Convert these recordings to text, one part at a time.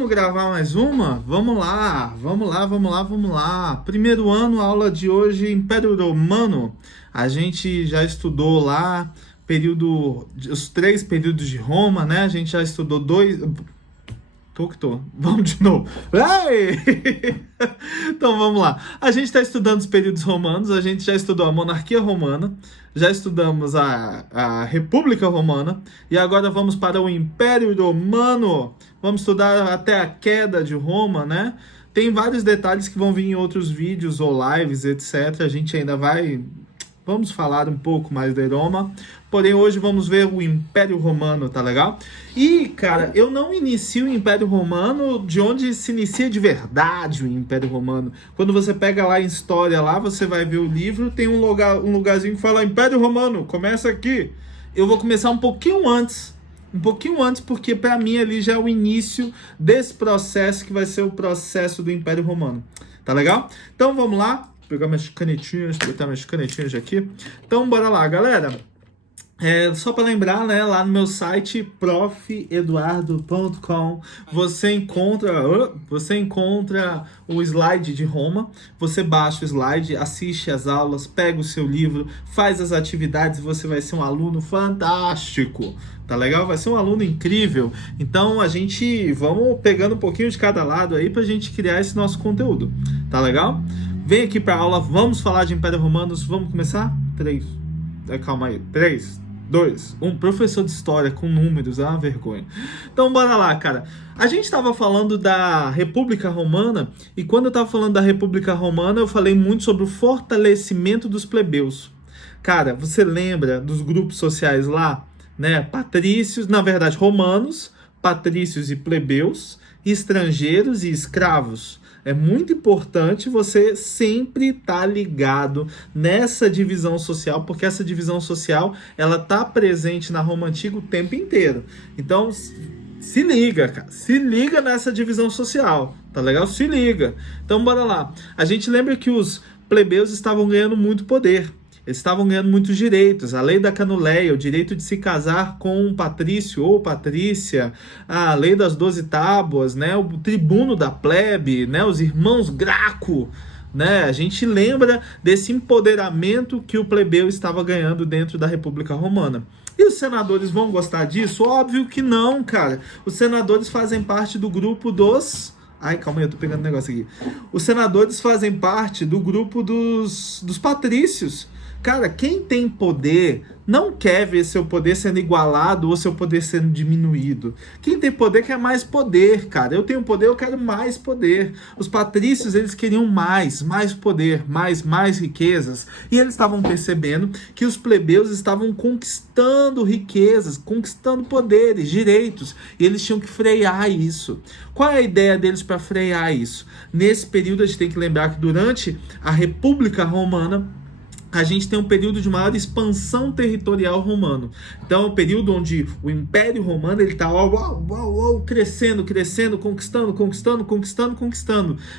Vamos gravar mais uma? Vamos lá. Primeiro ano, aula de hoje, Império Romano. A gente já estudou lá os 3 períodos de Roma, né? A gente já estudou 2. Vamos de novo. Ei! Então vamos lá. A gente está estudando os períodos romanos, a gente já estudou a monarquia romana, já estudamos a República Romana e agora vamos para o Império Romano. Vamos estudar até a queda de Roma, né? Tem vários detalhes que vão vir em outros vídeos ou lives, etc. A gente ainda vamos falar um pouco mais de Roma, porém hoje vamos ver o Império Romano, tá legal? E, cara, eu não inicio o Império Romano de onde se inicia de verdade o Império Romano. Quando você pega lá em história, lá você vai ver o livro, tem um lugarzinho que fala Império Romano, começa aqui. Eu vou começar um pouquinho antes, porque para mim ali já é o início desse processo que vai ser o processo do Império Romano, tá legal? Então vamos lá. Pegar minhas canetinhas, botar minhas canetinhas aqui. Então, bora lá, galera. Só para lembrar, né, lá no meu site, profeduardo.com, você encontra o slide de Roma, você baixa o slide, assiste as aulas, pega o seu livro, faz as atividades, você vai ser um aluno fantástico, tá legal? Vai ser um aluno incrível. Então, vamos pegando um pouquinho de cada lado aí pra gente criar esse nosso conteúdo, tá legal? Vem aqui para a aula, vamos falar de Império Romano, vamos começar? 3, 2, 1, professor de história com números, é uma vergonha. Então bora lá, cara. A gente estava falando da República Romana, e quando eu estava falando da República Romana, eu falei muito sobre o fortalecimento dos plebeus. Cara, você lembra dos grupos sociais lá, né? Patrícios, na verdade romanos, patrícios e plebeus, estrangeiros e escravos. É muito importante você sempre estar ligado nessa divisão social, porque essa divisão social ela está presente na Roma Antiga o tempo inteiro. Então, se liga, cara. Se liga nessa divisão social, tá legal? Se liga. Então, bora lá. A gente lembra que os plebeus estavam ganhando muito poder. Eles estavam ganhando muitos direitos, a lei da Canuleia, o direito de se casar com um patrício ou patrícia, a lei das 12 tábuas, né, o tribuno da plebe, né, os irmãos Graco, né, a gente lembra desse empoderamento que o plebeu estava ganhando dentro da República Romana. E os senadores vão gostar disso? Óbvio que não, cara. Os senadores fazem parte do grupo dos... Ai, calma aí, eu tô pegando um negócio aqui. Os senadores fazem parte do grupo dos patrícios. Cara, quem tem poder não quer ver seu poder sendo igualado ou seu poder sendo diminuído. Quem tem poder quer mais poder, cara. Eu tenho poder, eu quero mais poder. Os patrícios, eles queriam mais poder, mais riquezas. E eles estavam percebendo que os plebeus estavam conquistando riquezas, conquistando poderes, direitos. E eles tinham que frear isso. Qual é a ideia deles para frear isso? Nesse período, a gente tem que lembrar que durante a República Romana, a gente tem um período de maior expansão territorial romano. Então é um período onde o Império Romano ele está crescendo, conquistando.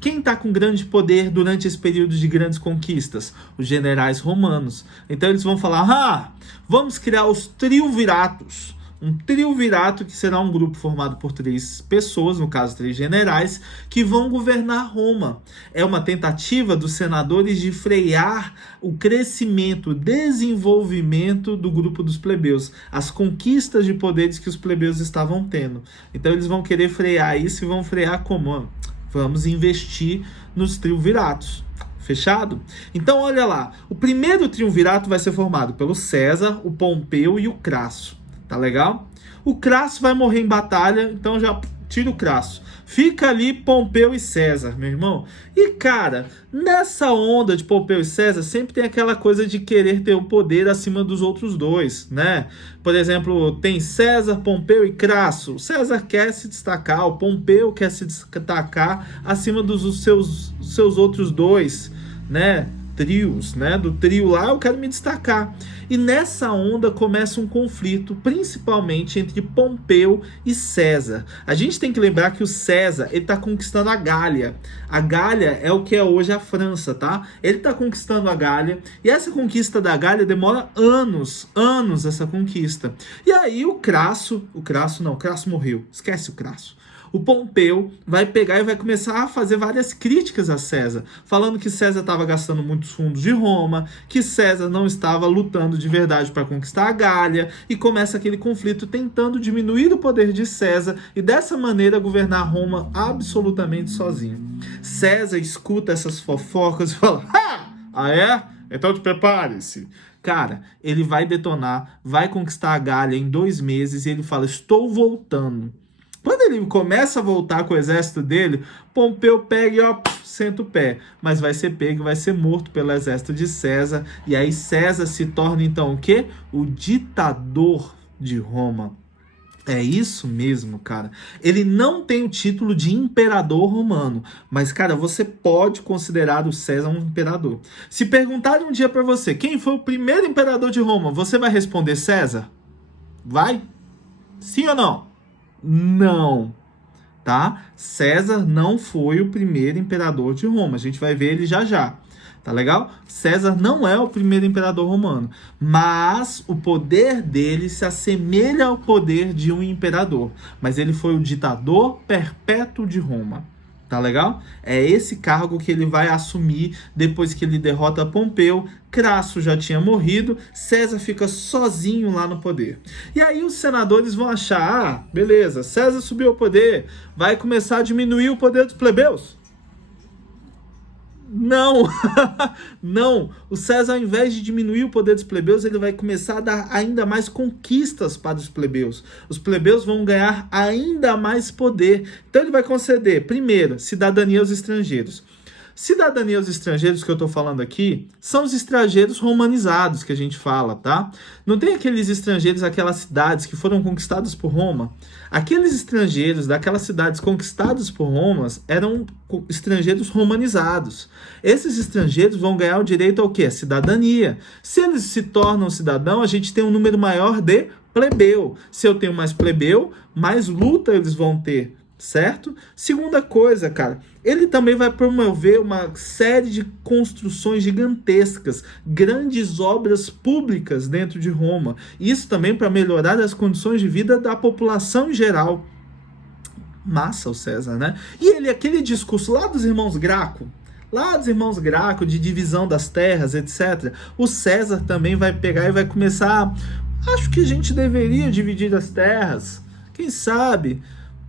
Quem está com grande poder durante esse período de grandes conquistas? Os generais romanos. Então eles vão falar, vamos criar os triunviratos. Um triunvirato que será um grupo formado por 3 pessoas, no caso 3 generais, que vão governar Roma. É uma tentativa dos senadores de frear o crescimento, o desenvolvimento do grupo dos plebeus, as conquistas de poderes que os plebeus estavam tendo. Então eles vão querer frear isso e vão frear como? Vamos investir nos triunviratos. Fechado? Então olha lá, o primeiro triunvirato vai ser formado pelo César, o Pompeu e o Crasso. Tá legal? O Crasso vai morrer em batalha, então já tira o Crasso. Fica ali Pompeu e César, meu irmão. E, cara, nessa onda de Pompeu e César, sempre tem aquela coisa de querer ter o poder acima dos outros dois, né? Por exemplo, tem César, Pompeu e Crasso. O César quer se destacar, o Pompeu quer se destacar acima dos seus outros dois, né? Trios, né? Do trio lá eu quero me destacar. E nessa onda começa um conflito, principalmente entre Pompeu e César. A gente tem que lembrar que o César, ele tá conquistando a Gália. A Gália é o que é hoje a França, tá? Ele tá conquistando a Gália, e essa conquista da Gália demora anos essa conquista. E aí o Crasso morreu, esquece o Crasso. O Pompeu vai pegar e vai começar a fazer várias críticas a César, falando que César estava gastando muitos fundos de Roma, que César não estava lutando de verdade para conquistar a Gália, e começa aquele conflito tentando diminuir o poder de César e dessa maneira governar Roma absolutamente sozinho. César escuta essas fofocas e fala: ah, é? Então te prepare-se. Cara, ele vai detonar, vai conquistar a Gália em 2 meses e ele fala: estou voltando. Quando ele começa a voltar com o exército dele, Pompeu pega e senta o pé. Mas vai ser pego, vai ser morto pelo exército de César. E aí César se torna então o quê? O ditador de Roma. É isso mesmo, cara. Ele não tem o título de imperador romano, mas, cara, você pode considerar o César um imperador. Se perguntarem um dia pra você quem foi o primeiro imperador de Roma, você vai responder César? Vai? Sim ou não? Não, tá? César não foi o primeiro imperador de Roma. A gente vai ver ele já já. Tá legal? César não é o primeiro imperador romano, mas o poder dele se assemelha ao poder de um imperador. Mas ele foi o ditador perpétuo de Roma. Tá legal? É esse cargo que ele vai assumir depois que ele derrota Pompeu. Crasso já tinha morrido, César fica sozinho lá no poder. E aí os senadores vão achar: beleza, César subiu ao poder, vai começar a diminuir o poder dos plebeus. Não, não. O César, ao invés de diminuir o poder dos plebeus, ele vai começar a dar ainda mais conquistas para os plebeus. Os plebeus vão ganhar ainda mais poder. Então ele vai conceder, primeiro, cidadania aos estrangeiros. Cidadania aos estrangeiros que eu tô falando aqui são os estrangeiros romanizados que a gente fala, tá? Não tem aqueles estrangeiros, aquelas cidades que foram conquistadas por Roma. Aqueles estrangeiros daquelas cidades conquistadas por Roma eram estrangeiros romanizados. Esses estrangeiros vão ganhar o direito ao quê? A cidadania. Se eles se tornam cidadão, a gente tem um número maior de plebeu. Se eu tenho mais plebeu, mais luta eles vão ter. Certo? Segunda coisa, cara, ele também vai promover uma série de construções gigantescas, grandes obras públicas dentro de Roma. Isso também para melhorar as condições de vida da população em geral. Massa o César, né? E ele, aquele discurso lá dos irmãos Graco, de divisão das terras, etc. O César também vai pegar e vai começar: acho que a gente deveria dividir as terras. Quem sabe?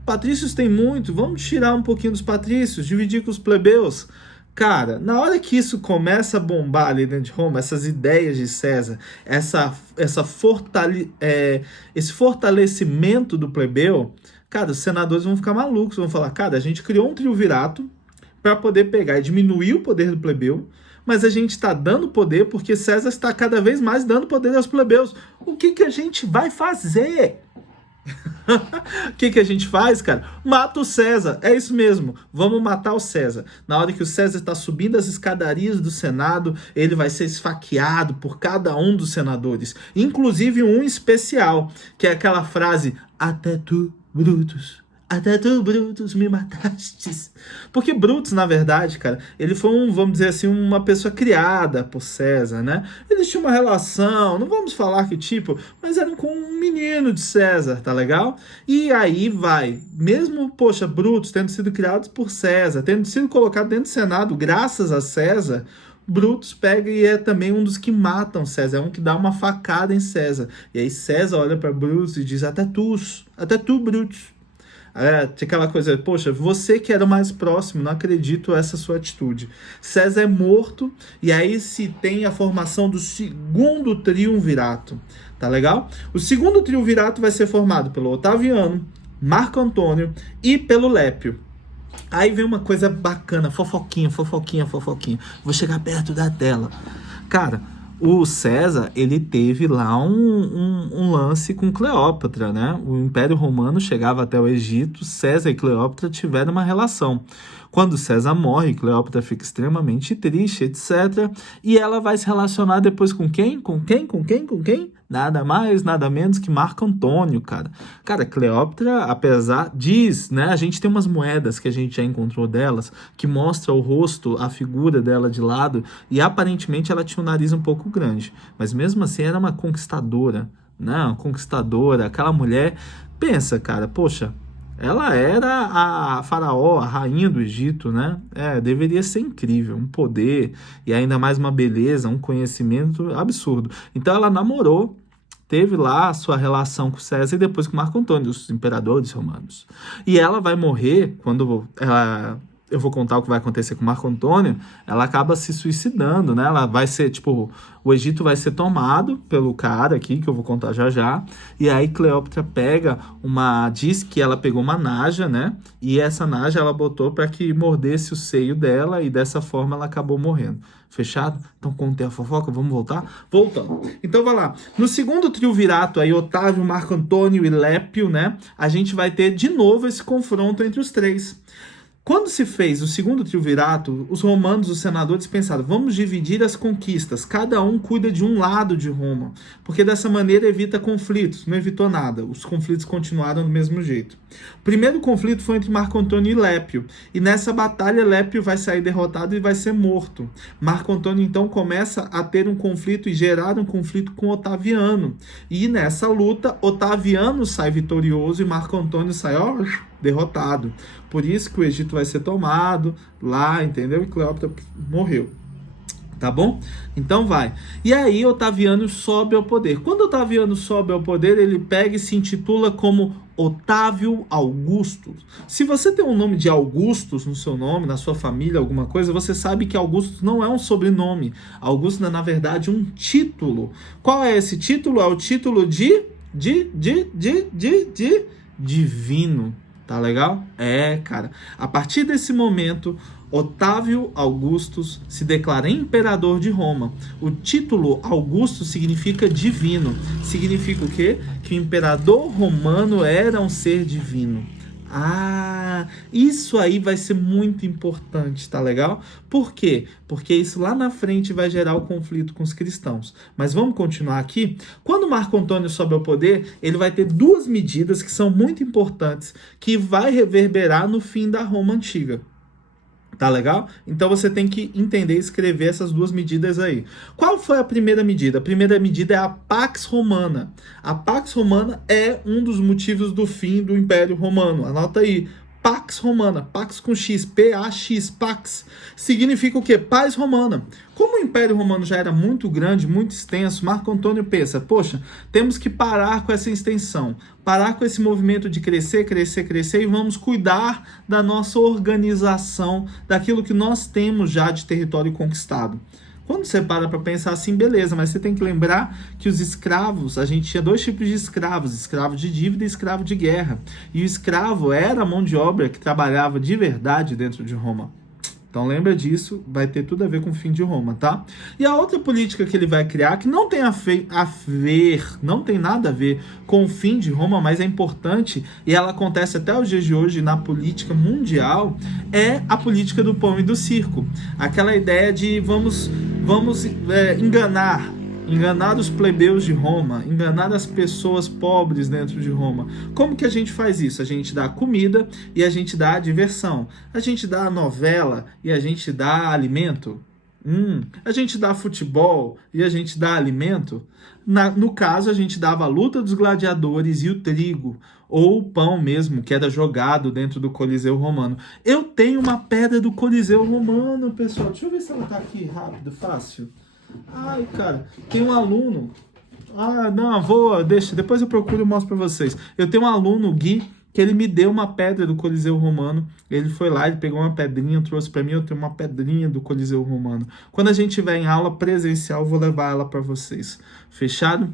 Patrícios tem muito, vamos tirar um pouquinho dos patrícios, dividir com os plebeus. Cara, na hora que isso começa a bombar ali dentro de Roma, essas ideias de César, esse fortalecimento do plebeu, cara, os senadores vão ficar malucos, vão falar: cara, a gente criou um triunvirato para poder pegar e diminuir o poder do plebeu, mas a gente está dando poder porque César está cada vez mais dando poder aos plebeus. O que a gente vai fazer? O que a gente faz, cara? Mata o César, é isso mesmo, vamos matar o César. Na hora que o César está subindo as escadarias do Senado, ele vai ser esfaqueado por cada um dos senadores, inclusive um especial, que é aquela frase: até tu, Brutus, até tu, Brutus, me matastes. Porque Brutus, na verdade, cara, ele foi vamos dizer assim, uma pessoa criada por César, né? Eles tinham uma relação, não vamos falar que tipo, mas eram com um menino de César, tá legal? E aí vai, mesmo, poxa, Brutus tendo sido criado por César, tendo sido colocado dentro do Senado graças a César, Brutus pega e é também um dos que matam César, é um que dá uma facada em César. E aí César olha para Brutus e diz: até tu, Brutus. Tinha aquela coisa: poxa, você que era o mais próximo, não acredito essa sua atitude. César é morto e aí se tem a formação do segundo triunvirato, tá legal? O segundo triunvirato vai ser formado pelo Otaviano, Marco Antônio e pelo Lépio. Aí vem uma coisa bacana, fofoquinha. Vou chegar perto da tela. Cara, o César, ele teve lá um lance com Cleópatra, né? O Império Romano chegava até o Egito, César e Cleópatra tiveram uma relação. Quando César morre, Cleópatra fica extremamente triste, etc. E ela vai se relacionar depois com quem? Com quem? Nada mais, nada menos que Marco Antônio, cara. Cara, Cleópatra, apesar, diz, né? A gente tem umas moedas que a gente já encontrou delas, que mostra o rosto, a figura dela de lado, e aparentemente ela tinha um nariz um pouco grande. Mas mesmo assim era uma conquistadora, né? Uma conquistadora, aquela mulher. Pensa, cara, poxa, Ela era a faraó, a rainha do Egito, né? Deveria ser incrível, um poder e ainda mais uma beleza, um conhecimento absurdo. Então ela namorou, teve lá a sua relação com César e depois com Marco Antônio, os imperadores romanos. E ela vai morrer quando eu vou contar o que vai acontecer com Marco Antônio, ela acaba se suicidando, né? Ela vai ser, o Egito vai ser tomado pelo cara aqui, que eu vou contar já já, e aí Cleópatra diz que ela pegou uma naja, né? E essa naja ela botou para que mordesse o seio dela e dessa forma ela acabou morrendo. Fechado? Então contei a fofoca, vamos voltar? Voltando. Então vai lá. No segundo triunvirato aí, Otávio, Marco Antônio e Lépio, né? A gente vai ter de novo esse confronto entre os três. Quando se fez o segundo triunvirato, os romanos, os senadores pensaram, vamos dividir as conquistas, cada um cuida de um lado de Roma, porque dessa maneira evita conflitos. Não evitou nada, os conflitos continuaram do mesmo jeito. O primeiro conflito foi entre Marco Antônio e Lépio, e nessa batalha Lépio vai sair derrotado e vai ser morto. Marco Antônio então começa a ter um conflito e gerar um conflito com Otaviano, e nessa luta Otaviano sai vitorioso e Marco Antônio sai derrotado. Por isso que o Egito vai ser tomado lá, entendeu? E Cleópatra morreu. Tá bom? Então vai. E aí Otaviano sobe ao poder. Quando Otaviano sobe ao poder, ele pega e se intitula como Otávio Augustus. Se você tem um nome de Augustus no seu nome, na sua família, alguma coisa, você sabe que Augustus não é um sobrenome. Augustus é, na verdade, um título. Qual é esse título? É o título de divino. Tá legal? Cara. A partir desse momento, Otávio Augustus se declara imperador de Roma. O título Augusto significa divino. Significa o quê? Que o imperador romano era um ser divino. Isso aí vai ser muito importante, tá legal? Por quê? Porque isso lá na frente vai gerar o conflito com os cristãos. Mas vamos continuar aqui? Quando Marco Antônio sobe ao poder, ele vai ter duas medidas que são muito importantes, que vai reverberar no fim da Roma antiga. Tá legal? Então você tem que entender e escrever essas duas medidas aí. Qual foi a primeira medida? A primeira medida é a Pax Romana. A Pax Romana é um dos motivos do fim do Império Romano. Anota aí. Pax Romana, Pax com X, P-A-X, Pax, significa o quê? Paz Romana. Como o Império Romano já era muito grande, muito extenso, Marco Antônio pensa, poxa, temos que parar com essa extensão, parar com esse movimento de crescer, crescer, crescer e vamos cuidar da nossa organização, daquilo que nós temos já de território conquistado. Quando você para pensar assim, beleza, mas você tem que lembrar que os escravos, a gente tinha dois tipos de escravos, escravo de dívida e escravo de guerra. E o escravo era a mão de obra que trabalhava de verdade dentro de Roma. Então lembra disso, vai ter tudo a ver com o fim de Roma, tá? E a outra política que ele vai criar, que não tem não tem nada a ver com o fim de Roma, mas é importante, e ela acontece até os dias de hoje na política mundial, é a política do pão e do circo. Aquela ideia de vamos enganar os plebeus de Roma, enganar as pessoas pobres dentro de Roma. Como que a gente faz isso? A gente dá comida e a gente dá diversão. A gente dá novela e a gente dá alimento. A gente dá futebol e a gente dá alimento. No caso, a gente dava a luta dos gladiadores e o trigo, ou o pão mesmo, que era jogado dentro do Coliseu Romano. Eu tenho uma pedra do Coliseu Romano, pessoal. Deixa eu ver se ela tá aqui rápido, fácil. Ai, cara, tem um aluno. Deixa, depois eu procuro e mostro pra vocês. Eu tenho um aluno, o Gui, que ele me deu uma pedra do Coliseu Romano. Ele foi lá, ele pegou uma pedrinha, trouxe pra mim. Eu tenho uma pedrinha do Coliseu Romano. Quando a gente tiver em aula presencial, eu vou levar ela pra vocês. Fechado?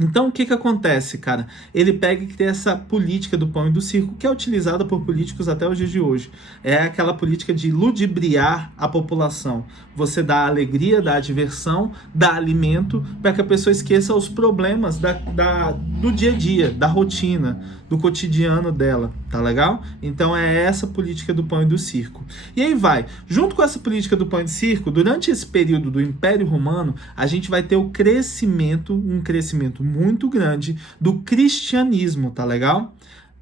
Então, o que acontece, cara? Ele pega e cria essa política do pão e do circo, que é utilizada por políticos até os dias de hoje. É aquela política de ludibriar a população. Você dá alegria, dá diversão, dá alimento, para que a pessoa esqueça os problemas do dia a dia, da rotina, do cotidiano dela, tá legal? Então, é essa política do pão e do circo. E aí vai. Junto com essa política do pão e do circo, durante esse período do Império Romano, a gente vai ter um crescimento muito grande do cristianismo, tá legal?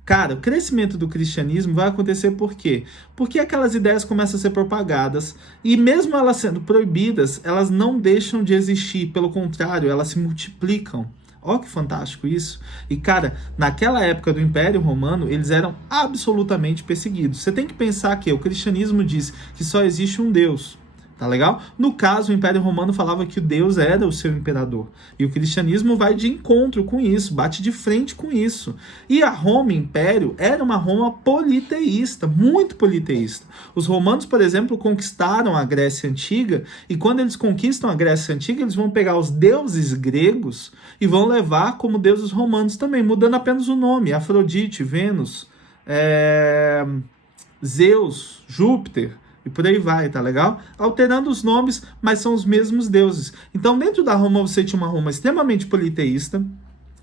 Cara, o crescimento do cristianismo vai acontecer por quê? Porque aquelas ideias começam a ser propagadas e mesmo elas sendo proibidas, elas não deixam de existir, pelo contrário, elas se multiplicam. Ó que fantástico isso. E cara, naquela época do Império Romano, eles eram absolutamente perseguidos. Você tem que pensar que o cristianismo diz que só existe um Deus. Tá legal? No caso, o Império Romano falava que o Deus era o seu imperador. E o cristianismo vai de encontro com isso, bate de frente com isso. E a Roma, Império, era uma Roma politeísta, muito politeísta. Os romanos, por exemplo, conquistaram a Grécia Antiga, e quando eles conquistam a Grécia Antiga, eles vão pegar os deuses gregos e vão levar como deuses romanos também, mudando apenas o nome: Afrodite, Vênus, Zeus, Júpiter, e por aí vai, tá legal? Alterando os nomes, mas são os mesmos deuses. Então, dentro da Roma, você tinha uma Roma extremamente politeísta,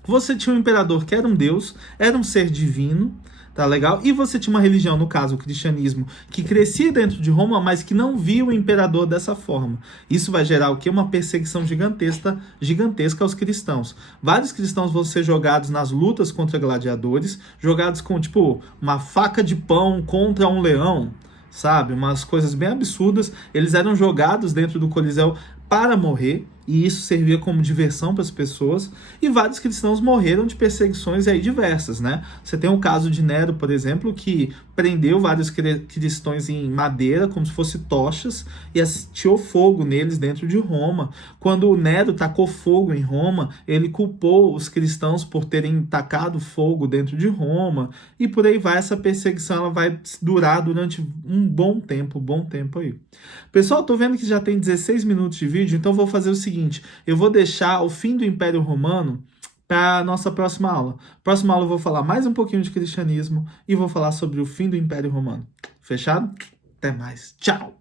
você tinha um imperador que era um deus, era um ser divino, tá legal? E você tinha uma religião, no caso, o cristianismo, que crescia dentro de Roma, mas que não via o imperador dessa forma. Isso vai gerar o quê? Uma perseguição gigantesca aos cristãos. Vários cristãos vão ser jogados nas lutas contra gladiadores, jogados com, tipo, uma faca de pão contra um leão, sabe? Umas coisas bem absurdas. Eles eram jogados dentro do Coliseu para morrer, e isso servia como diversão para as pessoas, e vários cristãos morreram de perseguições aí diversas, né? Você tem o caso de Nero, por exemplo, que prendeu vários cristãos em madeira, como se fossem tochas, e ateou fogo neles dentro de Roma. Quando Nero tacou fogo em Roma, ele culpou os cristãos por terem tacado fogo dentro de Roma, e por aí vai. Essa perseguição, ela vai durar durante um bom tempo aí. Pessoal, tô vendo que já tem 16 minutos de vídeo, então vou fazer o seguinte: eu vou deixar o fim do Império Romano para a nossa próxima aula. Próxima aula eu vou falar mais um pouquinho de cristianismo e vou falar sobre o fim do Império Romano. Fechado? Até mais. Tchau!